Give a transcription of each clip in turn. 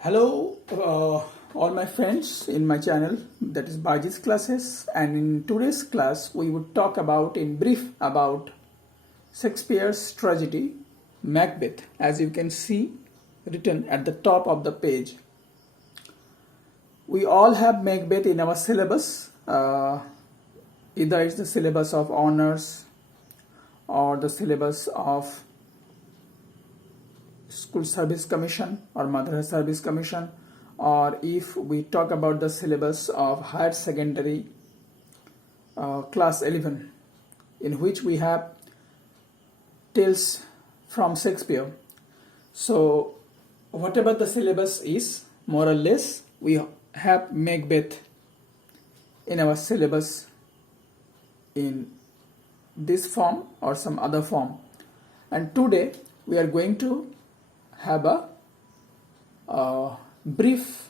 Hello, all my friends in my channel, that is Bajis classes, and in today's class we would talk about in brief about Shakespeare's tragedy Macbeth, as you can see written at the top of the page. We all have Macbeth in our syllabus, either it's the syllabus of honors or the syllabus of School Service Commission or Motherhood Service Commission, or if we talk about the syllabus of higher secondary class 11, in which we have tales from Shakespeare. So whatever the syllabus is, more or less we have Macbeth in our syllabus in this form or some other form. And today we are going to have a brief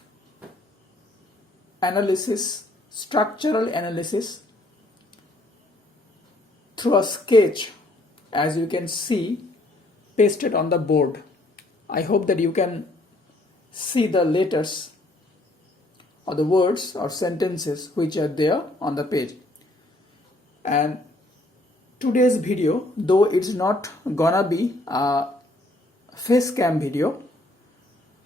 analysis, structural analysis through a sketch, as you can see pasted on the board. I hope that you can see the letters or the words or sentences which are there on the page. And today's video, though it's not gonna be a face cam video,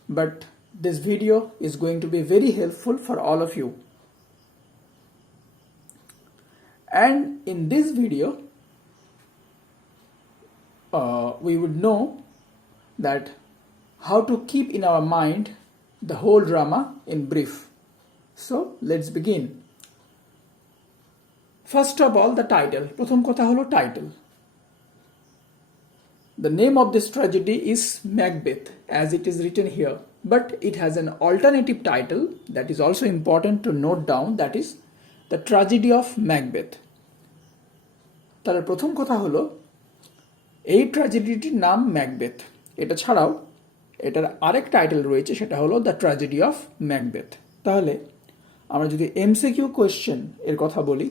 but this video is going to be very helpful for all of you. And in this video we would know that how to keep in our mind the whole drama in brief. So let's begin. First of all, the title. প্রথম কথা হলো title. The name of this tragedy is Macbeth, as it is written here, but it has an alternative title that is also important to note down, that is the Tragedy of Macbeth. তাহলে প্রথম কথা হলো এই ট্র্যাজেডিটির নাম Macbeth. এটা ছাড়াও এটার আরেক টাইটেল রয়েছে, সেটা হলো দ্য ট্র্যাজেডি অফ ম্যাকবেথ। তাহলে আমরা যদি এমসিকিউ কোয়েশ্চেন এর কথা বলি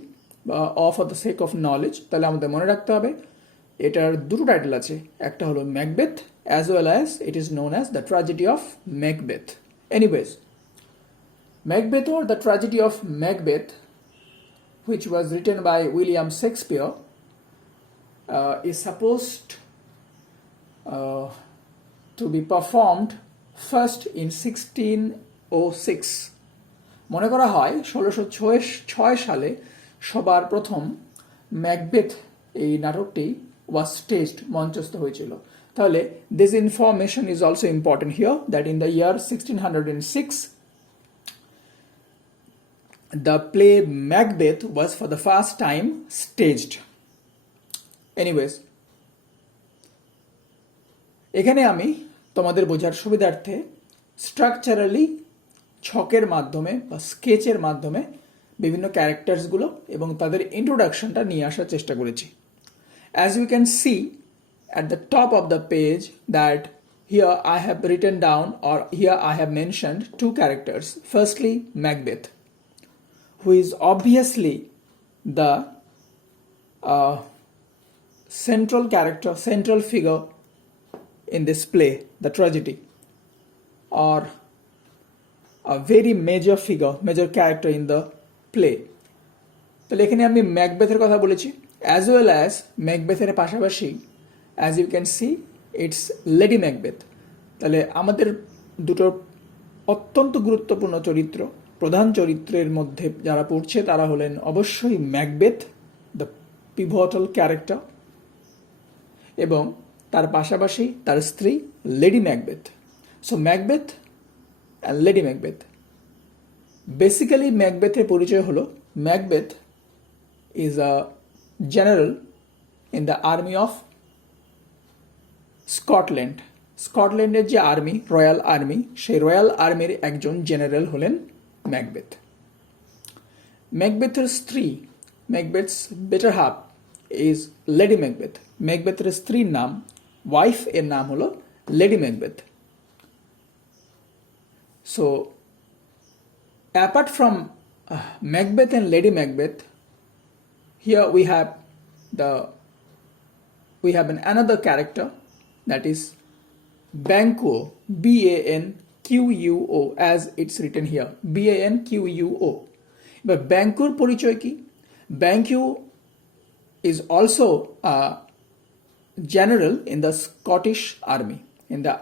বা for the sake of knowledge, তাহলে আমাদের মনে রাখতে হবে এটার দুটো টাইটেল আছে, একটা হলো Macbeth as well as it is known as the tragedy of Macbeth. Anyways, Macbeth or the Tragedy of Macbeth, which was written by William Shakespeare, is supposed to be performed first in 1606. মনে করা হয় 1606 সালে সবার প্রথম Macbeth এই নাটকটি was staged, মঞ্চস্থ হয়েছিল। তাহলে this information is also important here, that in the year 1606 the play Macbeth was for the first time staged. Anyways, এখানে আমি তোমাদের বোঝার সুবিধার্থে স্ট্রাকচারালি ছকের মাধ্যমে বা স্কেচের মাধ্যমে বিভিন্ন ক্যারেক্টার্সগুলো এবং তাদের ইন্ট্রোডাকশনটা নিয়ে আসার চেষ্টা করেছি। As you can see at the top of the page, that here I have written down, or here I have mentioned two characters. Firstly, Macbeth, who is obviously the central character, central figure in this play, the tragedy, or a very major figure, major character in the play. তাহলে এখানে আমি ম্যাকবেথের কথা বলেছি, as well as ম্যাকবেথের পাশাপাশি as you can see it's lady Macbeth. তাহলে আমাদের দুটো অত্যন্ত গুরুত্বপূর্ণ চরিত্র, প্রধান চরিত্রের মধ্যে যারা পড়ছে তারা হলেন অবশ্যই ম্যাকবেথ, দ্য পিভটাল ক্যারেক্টার, এবং তার পাশাপাশি তার স্ত্রী Lady Macbeth. So Macbeth and Lady Macbeth. Basically ম্যাকবেথের পরিচয় হলো Macbeth is a general in the army of Scotland. স্কটল্যান্ডের যে আর্মি, রয়্যাল আর্মি, সেই রয়্যাল আর্মির একজন জেনারেল হলেন ম্যাকবেথ। ম্যাকবেথের স্ত্রী, Macbeth's better half is Lady Macbeth. ম্যাকবেথের স্ত্রীর নাম, ওয়াইফ এর নাম হলো Lady Macbeth. So apart from Macbeth and Lady Macbeth, here we have another character, that is Banquo, Banquo, Banquo as it's written here, Banquo. But Banquoর পরিচয় কি? Banquo is also a general in the Scottish army, in the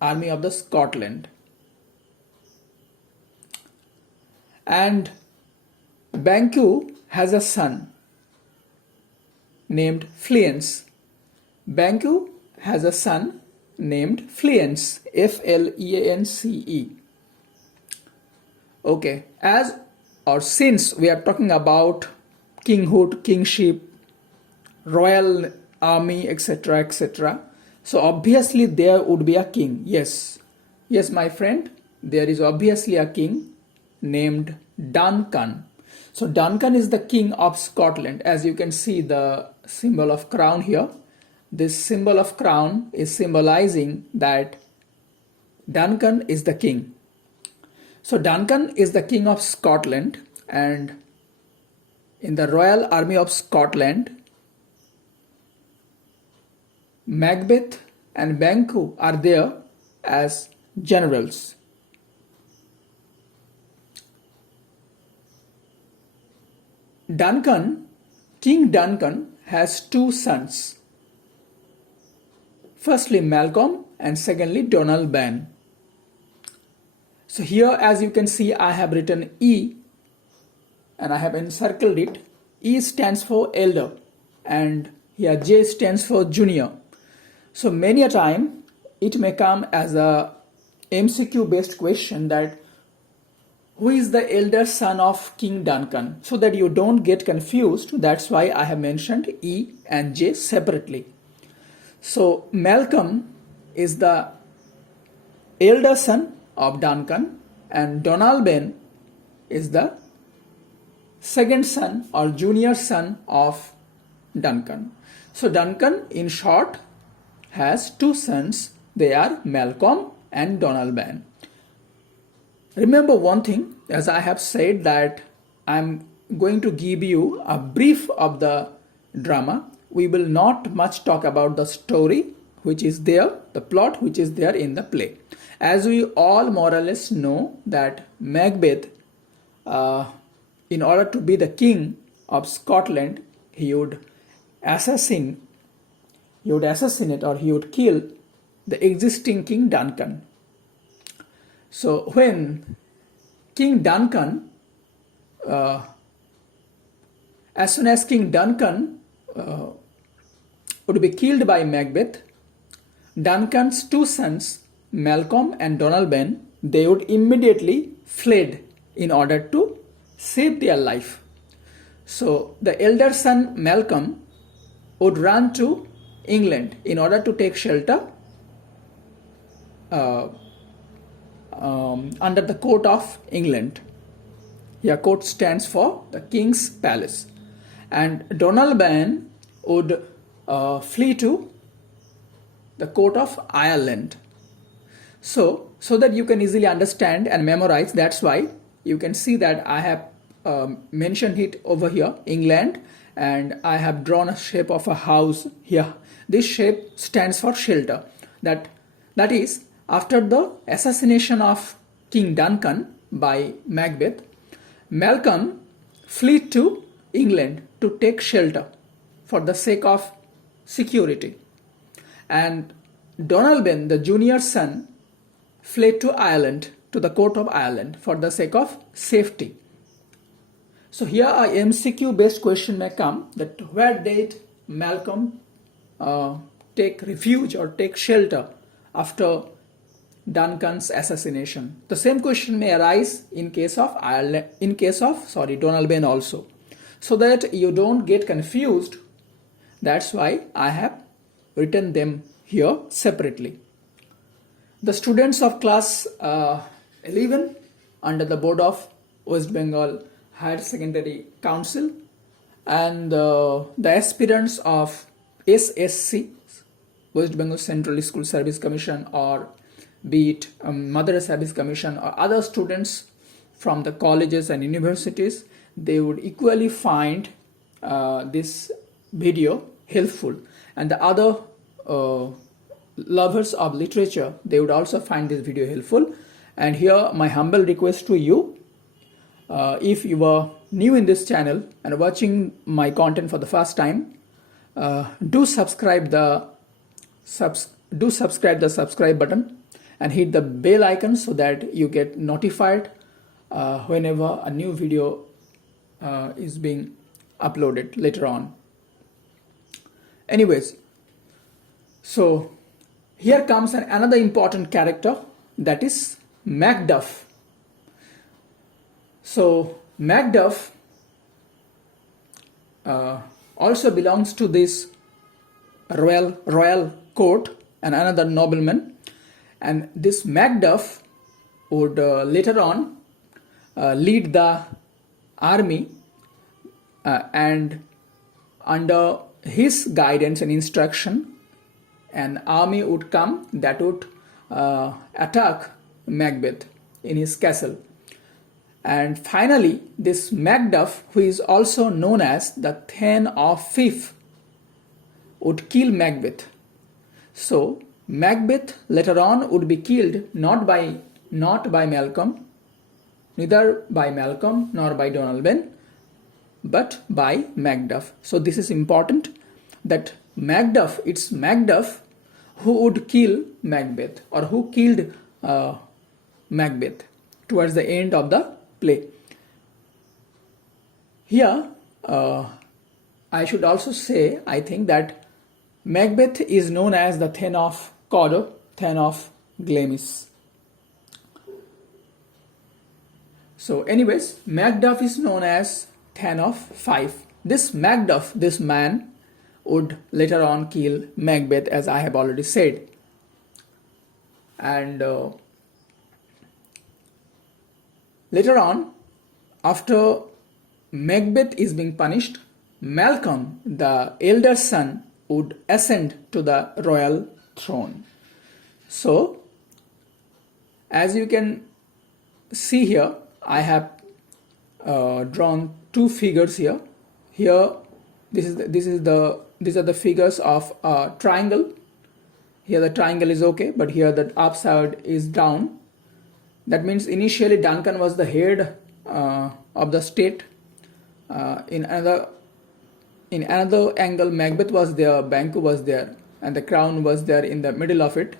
army of the Scotland. And Banquo has a son named Fleance. Banquo has a son named Fleance, Fleance. Okay, as or since we are talking about kinghood, kingship, royal army, etc., etc., so obviously there would be a king. Yes, my friend, there is obviously a king named Duncan. So Duncan is the king of Scotland. As you can see the symbol of crown here, this symbol of crown is symbolizing that Duncan is the king. So Duncan is the king of Scotland, and in the Royal Army of Scotland, Macbeth and Banquo are there as generals. King Duncan has two sons. Firstly Malcolm and secondly Donalbain. So here, as you can see, I have written E and I have encircled it. E stands for elder and here J stands for junior. So many a time it may come as a MCQ based question that who is the elder son of King Duncan? So that you don't get confused, that's why I have mentioned E and J separately. So Malcolm is the elder son of Duncan and Donalbain is the second son or junior son of Duncan. So Duncan, in short, has two sons. They are Malcolm and Donalbain. Remember one thing, as I have said that I'm going to give you a brief of the drama. We will not much talk about the story which is there, the plot which is there in the play. As we all more or less know that Macbeth, in order to be the king of Scotland, he would assassinate or he would kill the existing King Duncan. So when King Duncan, as soon as King Duncan would be killed by Macbeth, Duncan's two sons, Malcolm and Donalbain, they would immediately fled in order to save their life. So the elder son Malcolm would run to England in order to take shelter under the court of England. Here court stands for the King's Palace. And Donalbain would flee to the court of Ireland. So that you can easily understand and memorize, that's why you can see that I have mentioned it over here, England, and I have drawn a shape of a house here. This shape stands for shelter. That is, after the assassination of King Duncan by Macbeth, Malcolm fled to England to take shelter for the sake of security. And Donalbain, the junior son, fled to Ireland, to the court of Ireland for the sake of safety. So here a MCQ based question may come that where did Malcolm take refuge or take shelter after Duncan's assassination? The same question may arise in case of Donalbain also. So that you don't get confused, that's why I have written them here separately. The students of class 11 under the board of West Bengal Higher Secondary Council and the aspirants of SSC, West Bengal Central School Service Commission, or be it Mother Service Commission, or other students from the colleges and universities, they would equally find this video helpful, and the other lovers of literature, they would also find this video helpful. And here my humble request to you, if you are new in this channel and watching my content for the first time, do subscribe the subscribe button and hit the bell icon so that you get notified whenever a new video is being uploaded later on. Anyways, so here comes another important character, that is Macduff. So Macduff also belongs to this royal court and another nobleman, and this Macduff would later on lead the army, and under his guidance and instruction, an army would come that would attack Macbeth in his castle. And finally, this Macduff, who is also known as the Thane of Fife, would kill Macbeth. So Macbeth later on would be killed not by Malcolm, neither by Malcolm nor by Donalbain, but by Macduff. So this is important, that it's Macduff who would kill Macbeth, or who killed Macbeth towards the end of the play. Here I should also say, I think, that Macbeth is known as the Thane of Cawdor, Thane of Glamis. So anyways, Macduff is known as Thane of Fife. This Macduff, this man, would later on kill Macbeth, as I have already said. And later on, after Macbeth is being punished, Malcolm, the elder son, would ascend to the royal throne. So, as you can see here, I have drawn two figures here. Here, these are the figures of a triangle. Here the triangle is okay, but here the upside is down. That means initially Duncan was the head of the state. In another angle, Macbeth was there, Banquo was there, and the crown was there in the middle of it.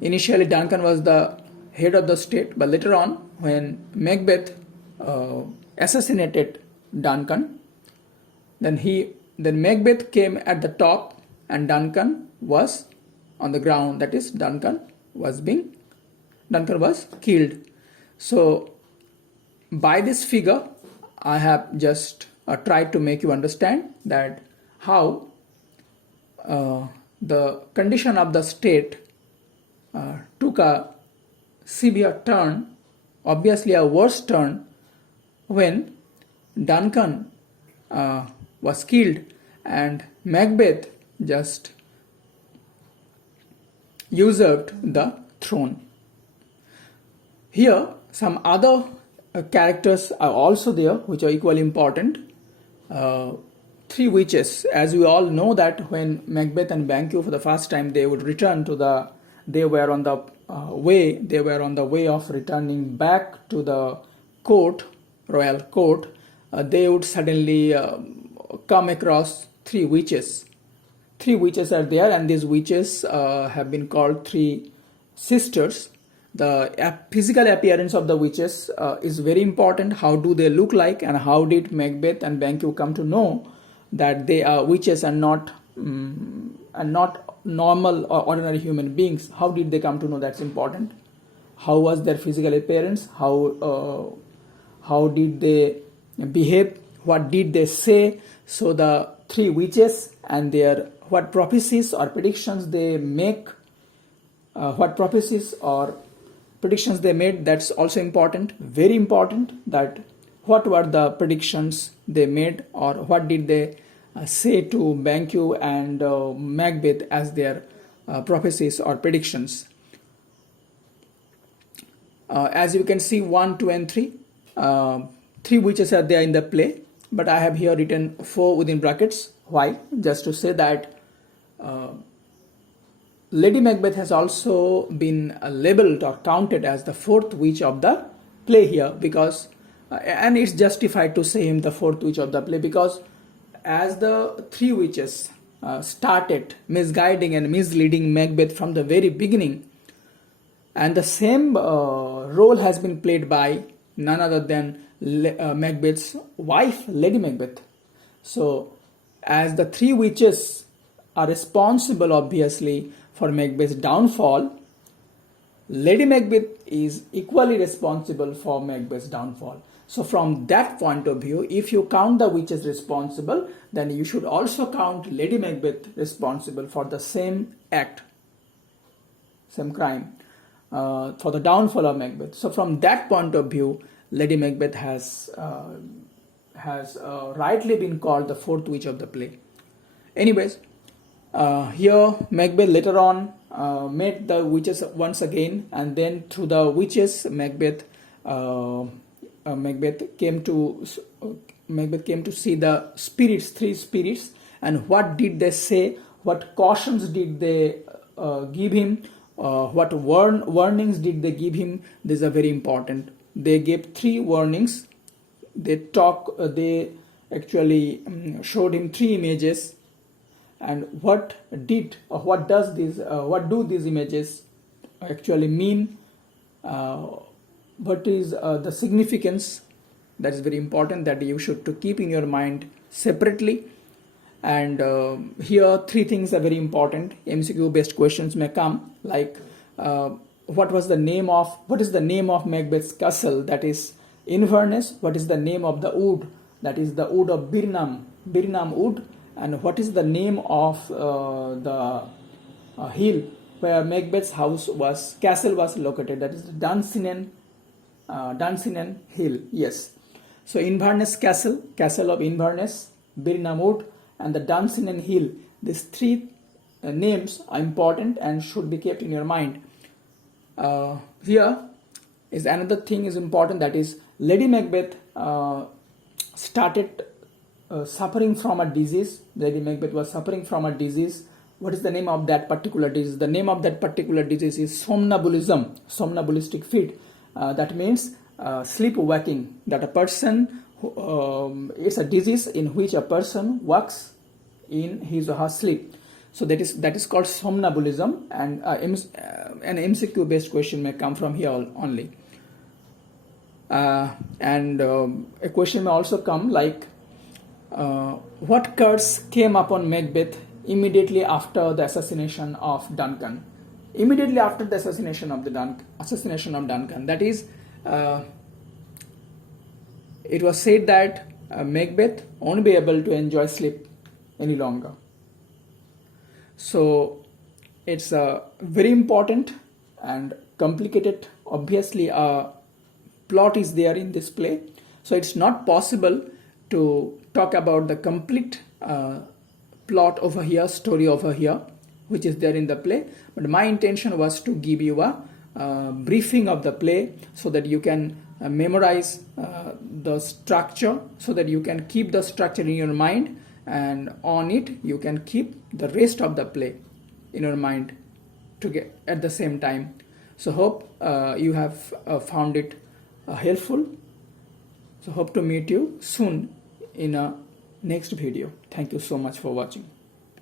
Initially Duncan was the head of the state, but later on, when Macbeth assassinated Duncan, then Macbeth came at the top and Duncan was on the ground. That is, Duncan was killed. So by this figure, I have just tried to make you understand that how the condition of the state took a severe turn, obviously a worse turn, when Duncan was killed and Macbeth just usurped the throne. Here, some other characters are also there which are equally important. Three witches. As we all know that when Macbeth and Banquo for the first time they would return to they were on the way of returning back to the royal court. They would suddenly come across three witches. Three witches are there, and these witches have been called three sisters. The physical appearance of the witches is very important. How do they look like, and how did Macbeth and Banquo come to know that they are witches and not normal or ordinary human beings? How did they come to know? That's important. How was their physical appearance? How did they behave? What did they say? So the three witches and what prophecies or predictions they make, predictions they made, that's also important, very important, that what were the predictions they made, or what did they say to Banquo and Macbeth as their prophecies or predictions. As you can see, 1, 2 and 3, three witches are there in the play, but I have here written 4 within brackets. Why? Just to say that Lady Macbeth has also been labeled or counted as the fourth witch of the play here, because and it's justified to say him the fourth witch of the play, because as the three witches started misguiding and misleading Macbeth from the very beginning, and the same role has been played by none other than Macbeth's wife, Lady Macbeth. So as the three witches are responsible obviously for Macbeth's downfall, Lady Macbeth is equally responsible for Macbeth's downfall. So from that point of view, if you count the witches responsible, then you should also count Lady Macbeth responsible for the same act, same crime, for the downfall of Macbeth. So from that point of view, Lady Macbeth has rightly been called the fourth witch of the play. Anyways, here Macbeth later on met the witches once again, and then through the witches Macbeth came to see the spirits, three spirits, and what did they say, what cautions did they give him, what warnings did they give him. These are very important. They gave three warnings. They actually showed him three images, and what do these images actually mean, what is the significance. That is very important, that you should to keep in your mind separately. And here three things are very important. MCQ based questions may come, like what is the name of Macbeth's castle, that is Inverness. What is the name of the wood, that is the wood of Birnam wood. And what is the name of the hill where Macbeth's castle was located, that is the Dunsinen Hill. Yes. So Inverness castle of Inverness, Birnam wood, and the Dunsinen Hill. These three names are important and should be kept in your mind. Here is another thing is important, that is Lady Macbeth started suffering from a disease. Lady Macbeth was suffering from a disease. What is the name of that particular disease? The name of that particular disease is somnambulistic fit. That means sleepwalking. That a person, it's a disease in which a person walks in his or her sleep. So that is called somnambulism, and an MCQ based question may come from here only. And a question may also come like, what curse came upon Macbeth immediately after the assassination of Duncan? Immediately after the assassination of Duncan, that is, it was said that Macbeth won't be able to enjoy sleep any longer. So it's very important and complicated. Obviously, a plot is there in this play, so it's not possible to talk about the complete plot over here, story over here, which is there in the play. But my intention was to give you a briefing of the play, so that you can memorize the structure, so that you can keep the structure in your mind, and on it you can keep the rest of the play in your mind at the same time. So hope you have found it helpful. So hope to meet you soon in a next video. Thank you so much for watching.